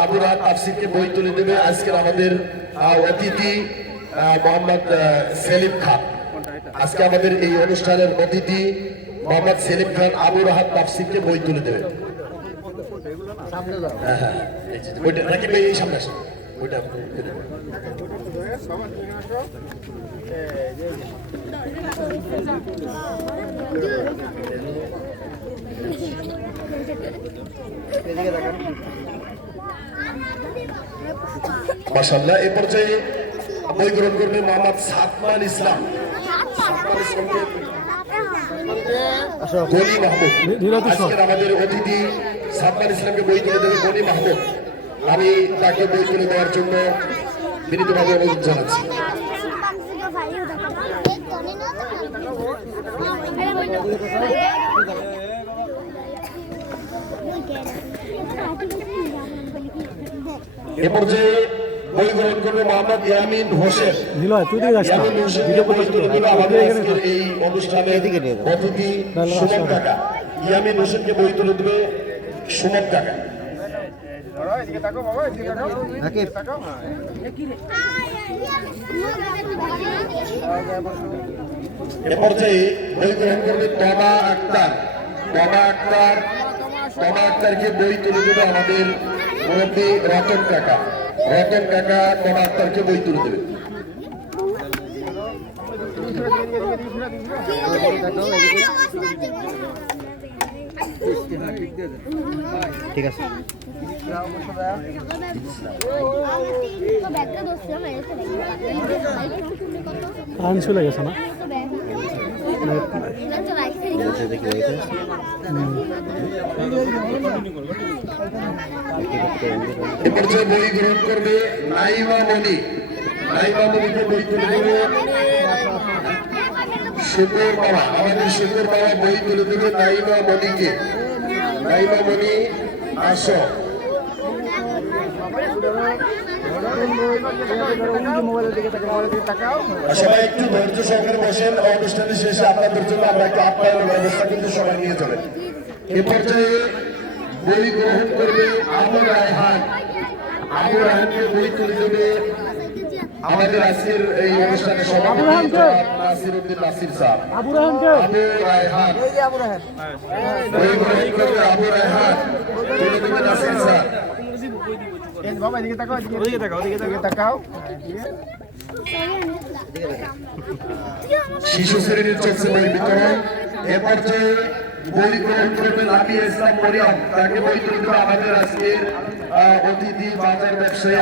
আবু রাহাত তাফসীরকে বই তুলে দেবে আজকের আমাদের অতিথি মোহাম্মদ সেলিম খান। আজকে আমাদের এই অনুষ্ঠানের অতিথি মোহাম্মদ সেলিম খান আবু রাহাত তাফসীরকে বই তুলে দেবে। বইটা নাকি এই সামনে আসে বইটা মাশাআল্লাহ। এ পর্যায়ে বই গ্রহণ করবে মোহাম্মদ সাদমান ইসলাম। গনি মাহমুদ আজকের আমাদের অতিথি সাদমান ইসলামকে বই তুলে দেবে গনি মাহমুদ। আমি তাকে বই তুলে দেওয়ার জন্য বিনীতভাবে অনুরোধ জানাচ্ছি। এ পর্যায়ে বই গ্রহণ করবে মোহাম্মদ ইয়ামিন হোসেন। এই অনুষ্ঠানে অতিথি সুমন কাকা। ইয়ামিন হোসেনকে বই তুলে দেবে সুমন কাকা। এ পর্যায়ে বই গ্রহণ করবে তমা আক্তার। তমা আক্তারকে বই তুলে দেবে আমাদের মুরব্বী রতন কাকা। রতন কাকা তমা আক্তারকে বই তুলে দেবে। ঠিক আছে। চলে গেছে না এ পর্যায়ে বই গ্রহণ করবে নাইমা মনি। নাইমা মনিকে বই তুলে দেবে শুকুর বাবা। আমাদের শুকুর বাবা বই তুলে দেবে নাইমা মনিকে। নাইমা মনি আসো। সবাই একটু ধৈর্য সহকারে বসেন। অনুষ্ঠানের শেষে আপনাদের জন্য আমরা একটা আপ্যায়নের ব্যবস্থা কিন্তু সবাই নিয়ে যাবেন। এ পর্যায়ে বই গ্রহণ করবে আবু রায়হান। আবু রায়হানকে বই তুলে দেবে আমাদের আজকের এই অনুষ্ঠানের সভাপতি নাসিরউদ্দিন নাসির স্যার। আবু রায়হান বই গ্রহণ করবে আবু রায়হান তুলে দেবে নাসির স্যার। শিশু শ্রেণীর চলছে বই বিতরণ। এ পর্যায়ে বই গ্রহণ করবে লামিয়া ইসলাম মরিয়ম। তাকে বই তুলে দেবে আমাদের আজকের অতিথি বাজার ব্যবসায়ী।